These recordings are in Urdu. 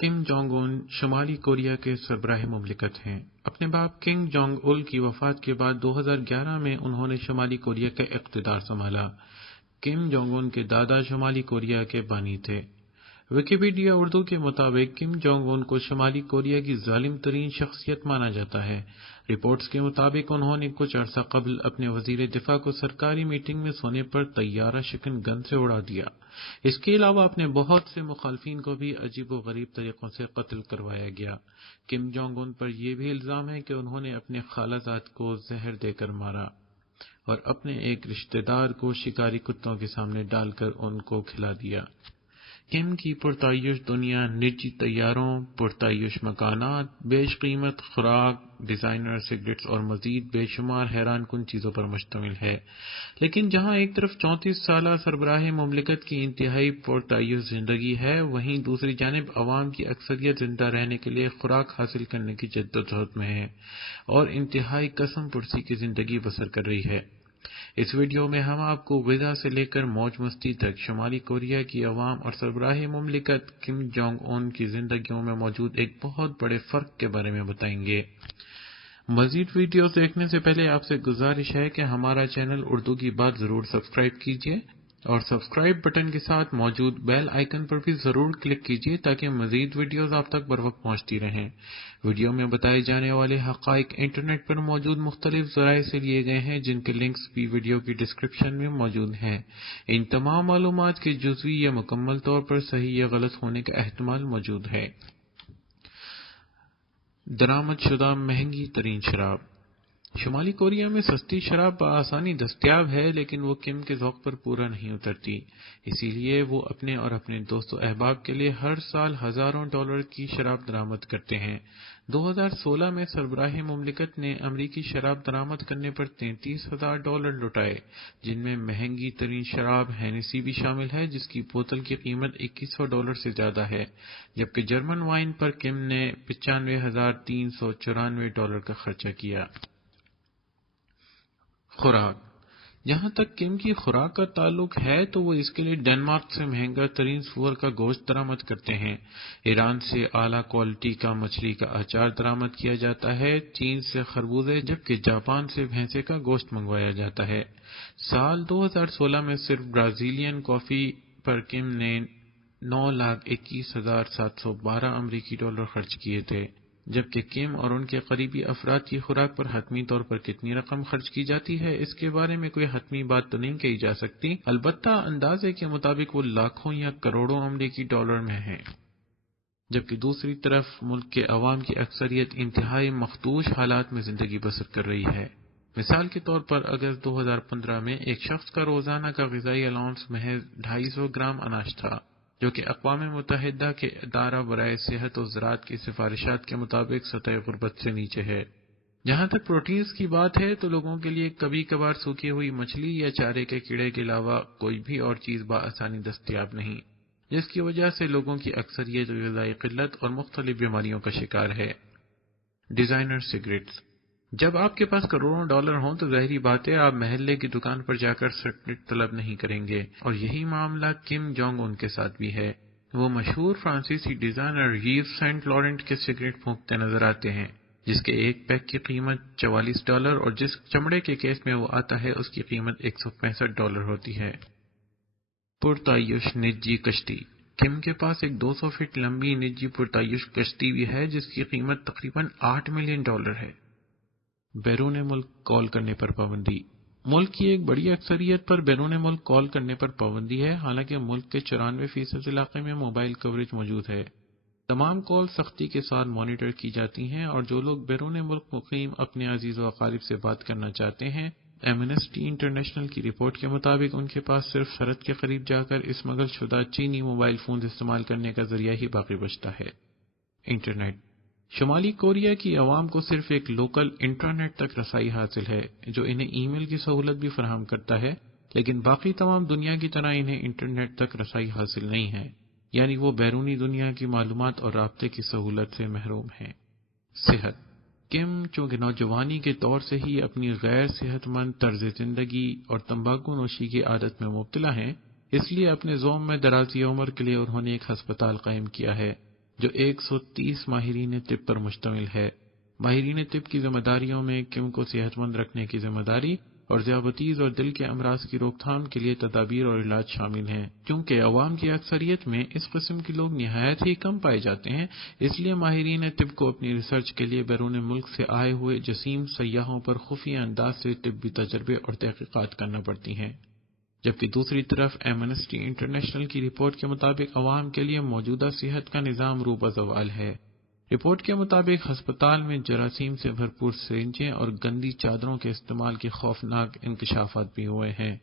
کم جونگ ان شمالی کوریا کے سربراہ مملکت ہیں۔ اپنے باپ کنگ جونگ اُل کی وفات کے بعد 2011 میں انہوں نے شمالی کوریا کا اقتدار سنبھالا۔ کم جونگ ان کے دادا شمالی کوریا کے بانی تھے۔ ویکیپیڈیا اردو کے مطابق کم جونگ ان کو شمالی کوریا کی ظالم ترین شخصیت مانا جاتا ہے۔ رپورٹس کے مطابق انہوں نے کچھ عرصہ قبل اپنے وزیر دفاع کو سرکاری میٹنگ میں سونے پر طیارہ شکن گن سے اڑا دیا۔ اس کے علاوہ اپنے بہت سے مخالفین کو بھی عجیب و غریب طریقوں سے قتل کروایا گیا۔ کم جونگ ان پر یہ بھی الزام ہے کہ انہوں نے اپنے خالہ زاد کو زہر دے کر مارا اور اپنے ایک رشتہ دار کو شکاری کتوں کے سامنے ڈال کر ان کو کھلا دیا۔ کم کی پرتعیش دنیا نجی طیاروں، پرتعیش مکانات، بیش قیمت خوراک، ڈیزائنر سگریٹس اور مزید بے شمار حیران کن چیزوں پر مشتمل ہے۔ لیکن جہاں ایک طرف 34 سالہ سربراہ مملکت کی انتہائی پرتعیش زندگی ہے، وہیں دوسری جانب عوام کی اکثریت زندہ رہنے کے لیے خوراک حاصل کرنے کی جدوجہد میں ہے اور انتہائی قسم پرسی کی زندگی بسر کر رہی ہے۔ اس ویڈیو میں ہم آپ کو غذا سے لے کر موج مستی تک شمالی کوریا کی عوام اور سربراہ مملکت کم جونگ ان کی زندگیوں میں موجود ایک بہت بڑے فرق کے بارے میں بتائیں گے۔ مزید ویڈیوز دیکھنے سے پہلے آپ سے گزارش ہے کہ ہمارا چینل اردو کی بات ضرور سبسکرائب کیجیے اور سبسکرائب بٹن کے ساتھ موجود بیل آئیکن پر بھی ضرور کلک کیجیے تاکہ مزید ویڈیوز آپ تک بروقت پہنچتی رہیں۔ ویڈیو میں بتائے جانے والے حقائق انٹرنیٹ پر موجود مختلف ذرائع سے لیے گئے ہیں، جن کے لنکس بھی ویڈیو کی ڈسکرپشن میں موجود ہیں۔ ان تمام معلومات کے جزوی یا مکمل طور پر صحیح یا غلط ہونے کا احتمال موجود ہے۔ درآمد شدہ مہنگی ترین شراب۔ شمالی کوریا میں سستی شراب بآسانی دستیاب ہے، لیکن وہ کم کے ذوق پر پورا نہیں اترتی۔ اسی لیے وہ اپنے اور اپنے دوست و احباب کے لیے ہر سال ہزاروں ڈالر کی شراب درآمد کرتے ہیں۔ 2016 میں سربراہ مملکت نے امریکی شراب درآمد کرنے پر $33,000 لٹائے، جن میں مہنگی ترین شراب ہینیسی بھی شامل ہے، جس کی بوتل کی قیمت $2100 سے زیادہ ہے، جبکہ جرمن وائن پر کم نے $95,394 کا خرچہ کیا۔ خوراک۔ جہاں تک کم کی خوراک کا تعلق ہے تو وہ اس کے لیے ڈنمارک سے مہنگا ترین سور کا گوشت درآمد کرتے ہیں، ایران سے اعلیٰ کوالٹی کا مچھلی کا اچار درآمد کیا جاتا ہے، چین سے خربوزے، جبکہ جاپان سے بھینسے کا گوشت منگوایا جاتا ہے۔ سال 2016 میں صرف برازیلین کافی پر کم نے $9,21,712 امریکی ڈالر خرچ کیے تھے، جبکہ کم اور ان کے قریبی افراد کی خوراک پر حتمی طور پر کتنی رقم خرچ کی جاتی ہے، اس کے بارے میں کوئی حتمی بات تو نہیں کہی جا سکتی، البتہ اندازے کے مطابق وہ لاکھوں یا کروڑوں امریکی ڈالر میں ہے۔ جبکہ دوسری طرف ملک کے عوام کی اکثریت انتہائی مخدوش حالات میں زندگی بسر کر رہی ہے۔ مثال کے طور پر اگست 2015 میں ایک شخص کا روزانہ کا غذائی الاؤنس محض 250 گرام اناج تھا، جو کہ اقوام متحدہ کے ادارہ برائے صحت و زراعت کی سفارشات کے مطابق سطح غربت سے نیچے ہے۔ جہاں تک پروٹینز کی بات ہے تو لوگوں کے لیے کبھی کبھار سوکھی ہوئی مچھلی یا چارے کے کیڑے کے علاوہ کوئی بھی اور چیز بآسانی دستیاب نہیں، جس کی وجہ سے لوگوں کی اکثریت غذائی قلت اور مختلف بیماریوں کا شکار ہے۔ Designer cigarettes. جب آپ کے پاس کروڑوں ڈالر ہوں تو ظاہری بات ہے آپ محلے کی دکان پر جا کر سگریٹ طلب نہیں کریں گے، اور یہی معاملہ کم جونگ ان کے ساتھ بھی ہے۔ وہ مشہور فرانسیسی ڈیزائنر ییو سینٹ لورنٹ کے سگریٹ پھونکتے نظر آتے ہیں، جس کے ایک پیک کی قیمت $44 اور جس چمڑے کے کیس میں وہ آتا ہے اس کی قیمت $165 ہوتی ہے۔ پرتعیش نجی کشتی۔ کم کے پاس ایک 200 فٹ لمبی نجی پرتعیش کشتی بھی ہے، جس کی قیمت تقریباً $8 ملین ہے۔ بیرون ملک کال کرنے پر پابندی۔ ملک کی ایک بڑی اکثریت پر بیرون ملک کال کرنے پر پابندی ہے، حالانکہ ملک کے 94% علاقے میں موبائل کوریج موجود ہے۔ تمام کال سختی کے ساتھ مانیٹر کی جاتی ہیں، اور جو لوگ بیرون ملک مقیم اپنے عزیز و اقارب سے بات کرنا چاہتے ہیں، ایمنسٹی انٹرنیشنل کی رپورٹ کے مطابق ان کے پاس صرف سرحد کے قریب جا کر اسمگل شدہ چینی موبائل فونز استعمال کرنے کا ذریعہ ہی باقی بچتا ہے۔ انٹرنیٹ۔ شمالی کوریا کی عوام کو صرف ایک لوکل انٹرنیٹ تک رسائی حاصل ہے، جو انہیں ای میل کی سہولت بھی فراہم کرتا ہے، لیکن باقی تمام دنیا کی طرح انہیں انٹرنیٹ تک رسائی حاصل نہیں ہے، یعنی وہ بیرونی دنیا کی معلومات اور رابطے کی سہولت سے محروم ہیں۔ صحت۔ کم چونکہ نوجوانی کے دور سے ہی اپنی غیر صحت مند طرز زندگی اور تمباکو نوشی کی عادت میں مبتلا ہیں، اس لیے اپنے زوم میں درازی عمر کے لیے انہوں نے ایک ہسپتال قائم کیا ہے، جو 130 ماہرین طب پر مشتمل ہے۔ ماہرین طب کی ذمہ داریوں میں کم کو صحت مند رکھنے کی ذمہ داری اور ذیابیطس اور دل کے امراض کی روک تھام کے لیے تدابیر اور علاج شامل ہیں۔ کیونکہ عوام کی اکثریت میں اس قسم کے لوگ نہایت ہی کم پائے جاتے ہیں، اس لیے ماہرین طب کو اپنی ریسرچ کے لیے بیرون ملک سے آئے ہوئے جسیم سیاحوں پر خفیہ انداز سے طبی تجربے اور تحقیقات کرنا پڑتی ہیں۔ جبکہ دوسری طرف ایمنسٹی انٹرنیشنل کی رپورٹ کے مطابق عوام کے لیے موجودہ صحت کا نظام روبہ زوال ہے۔ رپورٹ کے مطابق ہسپتال میں جراثیم سے بھرپور سرنجیں اور گندی چادروں کے استعمال کے خوفناک انکشافات بھی ہوئے ہیں۔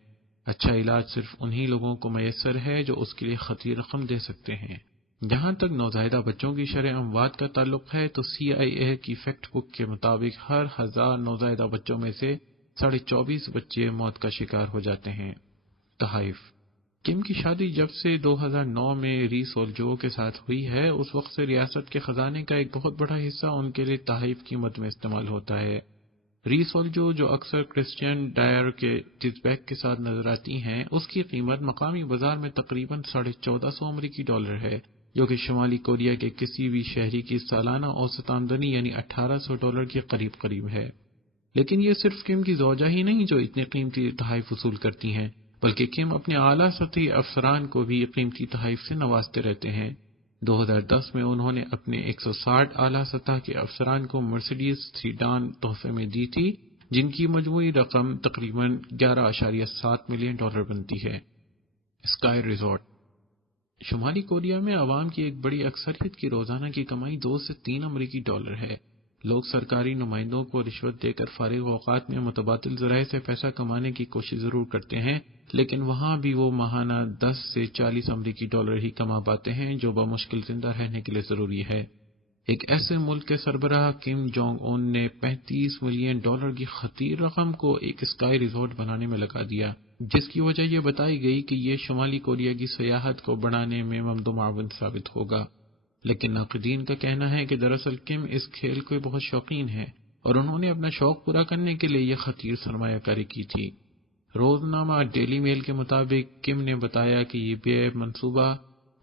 اچھا علاج صرف انہی لوگوں کو میسر ہے جو اس کے لیے خطیر رقم دے سکتے ہیں۔ جہاں تک نوزائیدہ بچوں کی شرح اموات کا تعلق ہے تو CIA کی فیکٹ بک کے مطابق ہر 1000 نوزائیدہ بچوں میں سے 24.5 بچے موت کا شکار ہو جاتے ہیں۔ تحائف: کم کی شادی جب سے 2009 میں ری سولجو کے ساتھ ہوئی ہے، اس وقت سے ریاست کے خزانے کا ایک بہت بڑا حصہ ان کے لیے تحائف کی مد میں استعمال ہوتا ہے۔ ری سولجو، جو اکثر کرسچین ڈائر کے ٹزبیک کے ساتھ نظر آتی ہیں، اس کی قیمت مقامی بازار میں تقریباً $1450 ہے، جو کہ شمالی کوریا کے کسی بھی شہری کی سالانہ اوسط آمدنی یعنی $1800 کے قریب قریب ہے۔ لیکن یہ صرف کم کی زوجہ ہی نہیں جو اتنے قیمتی تحائف وصول کرتی ہیں، بلکہ کم اپنے اعلیٰ سطحی افسران کو بھی قیمتی تحائف سے نوازتے رہتے ہیں۔ 2010 میں انہوں نے اپنے 160 اعلیٰ سطح کے افسران کو مرسیڈیز سیڈان تحفے میں دی تھی، جن کی مجموعی رقم تقریباً $11.7 ملین بنتی ہے۔ اسکائی ریزورٹ: شمالی کوریا میں عوام کی ایک بڑی اکثریت کی روزانہ کی کمائی $2 سے $3 ہے۔ لوگ سرکاری نمائندوں کو رشوت دے کر فارغ اوقات میں متبادل ذرائع سے پیسہ کمانے کی کوشش ضرور کرتے ہیں، لیکن وہاں بھی وہ ماہانہ $10 سے $40 ہی کما پاتے ہیں، جو بمشکل زندہ رہنے کے لیے ضروری ہے۔ ایک ایسے ملک کے سربراہ کم جونگ اون نے $35 ملین کی خطیر رقم کو ایک اسکائی ریزورٹ بنانے میں لگا دیا، جس کی وجہ یہ بتائی گئی کہ یہ شمالی کوریا کی سیاحت کو بڑھانے میں ممد و معاون ثابت ہوگا۔ لیکن ناقدین کا کہنا ہے کہ دراصل کم اس کھیل کے بہت شوقین ہیں اور انہوں نے اپنا شوق پورا کرنے کے لیے یہ خطیر سرمایہ کاری کی تھی۔ روزنامہ ڈیلی میل کے مطابق کم نے بتایا کہ یہ بے منصوبہ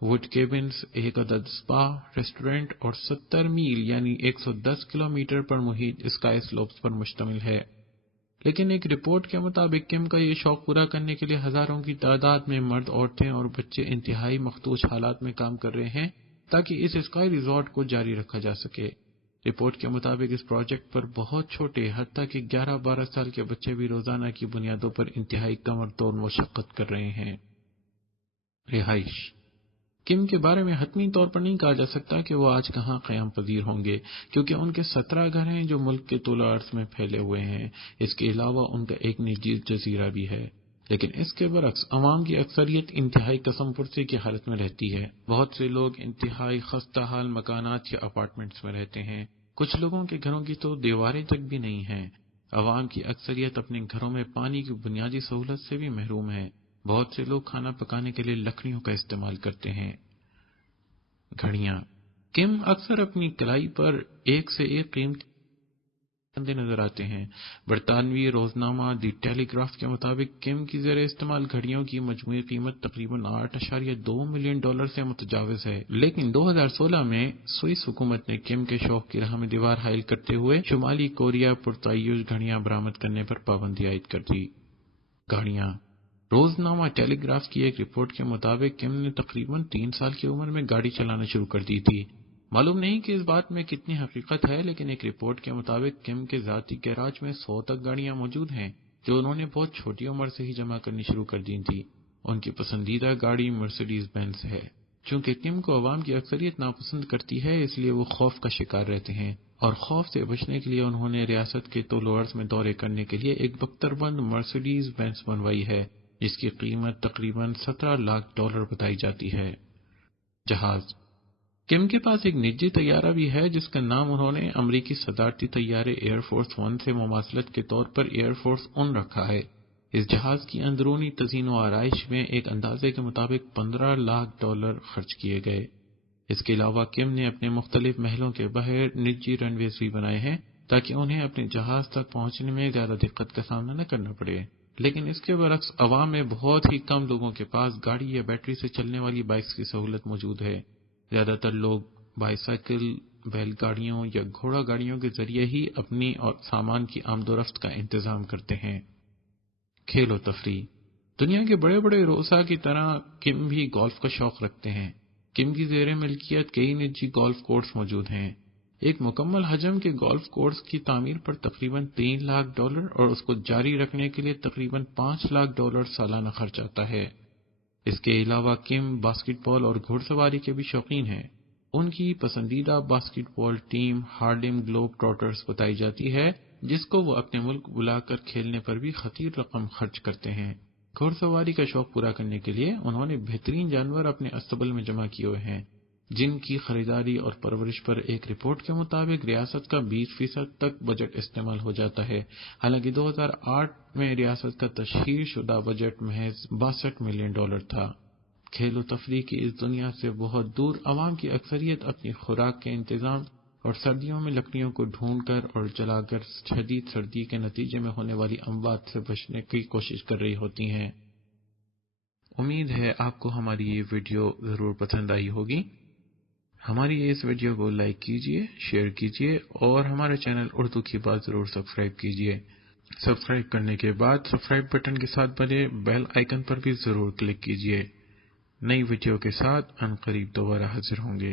ووڈ کیبنز، ایک عدد سپا، ریسٹورنٹ اور 70 میل یعنی 110 کلومیٹر پر محیط اسکائی سلوپس پر مشتمل ہے۔ لیکن ایک رپورٹ کے مطابق کم کا یہ شوق پورا کرنے کے لیے ہزاروں کی تعداد میں مرد، عورتیں اور بچے انتہائی مخدوش حالات میں کام کر رہے ہیں تاکہ اس اسکائی ریزورٹ کو جاری رکھا جا سکے۔ رپورٹ کے مطابق اس پروجیکٹ پر بہت چھوٹے حتیٰ کہ 11-12 سال کے بچے بھی روزانہ کی بنیادوں پر انتہائی کمر توڑ مشقت کر رہے ہیں۔ رہائش: کم کے بارے میں حتمی طور پر نہیں کہا جا سکتا کہ وہ آج کہاں قیام پذیر ہوں گے، کیونکہ ان کے 17 گھر ہیں جو ملک کے طول عرض میں پھیلے ہوئے ہیں۔ اس کے علاوہ ان کا ایک نجی جزیرہ بھی ہے۔ لیکن اس کے برعکس عوام کی اکثریت انتہائی قسم پرسی کی حالت میں رہتی ہے۔ بہت سے لوگ انتہائی خستہ حال مکانات یا اپارٹمنٹس میں رہتے ہیں۔ کچھ لوگوں کے گھروں کی تو دیواریں تک بھی نہیں ہیں۔ عوام کی اکثریت اپنے گھروں میں پانی کی بنیادی سہولت سے بھی محروم ہے۔ بہت سے لوگ کھانا پکانے کے لیے لکڑیوں کا استعمال کرتے ہیں۔ گھڑیاں: کم اکثر اپنی کلائی پر ایک سے ایک قیمتی نظر آتے ہیں۔ برطانوی روزنامہ دی ٹیلی گراف کے مطابق کم کی زیر استعمال گھڑیوں کی مجموعی قیمت تقریباً $8.2 ملین سے متجاوز ہے۔ لیکن 2016 میں سوئس حکومت نے کم کے شوق کی راہ میں دیوار حائل کرتے ہوئے شمالی کوریا پرتعیش گھڑیاں برآمد کرنے پر پابندی عائد کر دی۔ گاڑیاں: روزنامہ ٹیلی گراف کی ایک رپورٹ کے مطابق کم نے تقریباً 3 سال کی عمر میں گاڑی چلانا شروع کر دی تھی۔ معلوم نہیں کہ اس بات میں کتنی حقیقت ہے، لیکن ایک رپورٹ کے مطابق کم کے ذاتی گیراج میں 100 تک گاڑیاں موجود ہیں جو انہوں نے بہت چھوٹی عمر سے ہی جمع کرنی شروع کر دی تھی۔ ان کی پسندیدہ گاڑی مرسیڈیز بینز ہے۔ چونکہ کم کو عوام کی اکثریت ناپسند کرتی ہے، اس لیے وہ خوف کا شکار رہتے ہیں، اور خوف سے بچنے کے لیے انہوں نے ریاست کے طول و عرض میں دورے کرنے کے لیے ایک بختربند مرسیڈیز بینز بنوائی ہے، جس کی قیمت تقریباً $17 لاکھ بتائی جاتی ہے۔ جہاز: کم کے پاس ایک نجی طیارہ بھی ہے جس کا نام انہوں نے امریکی صدارتی طیارے ایئر فورس 1 سے مماثلت کے طور پر ایئر فورس 1 رکھا ہے۔ اس جہاز کی اندرونی تزئین و آرائش میں ایک اندازے کے مطابق $15 لاکھ خرچ کیے گئے۔ اس کے علاوہ کم نے اپنے مختلف محلوں کے باہر نجی رن ویز بھی بنائے ہیں تاکہ انہیں اپنے جہاز تک پہنچنے میں زیادہ دقت کا سامنا نہ کرنا پڑے۔ لیکن اس کے برعکس عوام میں بہت ہی کم لوگوں کے پاس گاڑی یا بیٹری سے چلنے والی بائکس کی سہولت موجود ہے۔ زیادہ تر لوگ بائیسائیکل، بیل گاڑیوں یا گھوڑا گاڑیوں کے ذریعے ہی اپنی اور سامان کی آمد و رفت کا انتظام کرتے ہیں۔ کھیل و تفریح۔ دنیا کے بڑے بڑے رؤساء کی طرح کم بھی گولف کا شوق رکھتے ہیں۔ کم کی زیر ملکیت کئی نجی گولف کورس موجود ہیں۔ ایک مکمل حجم کے گولف کورس کی تعمیر پر تقریباً $3 لاکھ اور اس کو جاری رکھنے کے لیے تقریباً $5 لاکھ سالانہ خرچ آتا ہے۔ اس کے علاوہ کم باسکٹ بال اور گھوڑ سواری کے بھی شوقین ہیں۔ ان کی پسندیدہ باسکٹ بال ٹیم ہارلیم گلوب ٹراٹرز بتائی جاتی ہے، جس کو وہ اپنے ملک بلا کر کھیلنے پر بھی خطیر رقم خرچ کرتے ہیں۔ گھوڑ سواری کا شوق پورا کرنے کے لیے انہوں نے بہترین جانور اپنے استبل میں جمع کیے ہوئے ہیں، جن کی خریداری اور پرورش پر ایک رپورٹ کے مطابق ریاست کا 20% تک بجٹ استعمال ہو جاتا ہے، حالانکہ 2008 میں ریاست کا تشہیر شدہ بجٹ محض $62 ملین تھا۔ کھیل و تفریح کی اس دنیا سے بہت دور عوام کی اکثریت اپنی خوراک کے انتظام اور سردیوں میں لکڑیوں کو ڈھونڈ کر اور جلا کر شدید سردی کے نتیجے میں ہونے والی اموات سے بچنے کی کوشش کر رہی ہوتی ہیں۔ امید ہے آپ کو ہماری یہ ویڈیو ضرور پسند آئی ہوگی۔ ہماری اس ویڈیو کو لائک کیجئے، شیئر کیجئے اور ہمارے چینل اردو کی بات ضرور سبسکرائب کیجئے۔ سبسکرائب کرنے کے بعد سبسکرائب بٹن کے ساتھ بنے بیل آئیکن پر بھی ضرور کلک کیجئے۔ نئی ویڈیو کے ساتھ عنقریب دوبارہ حاضر ہوں گے۔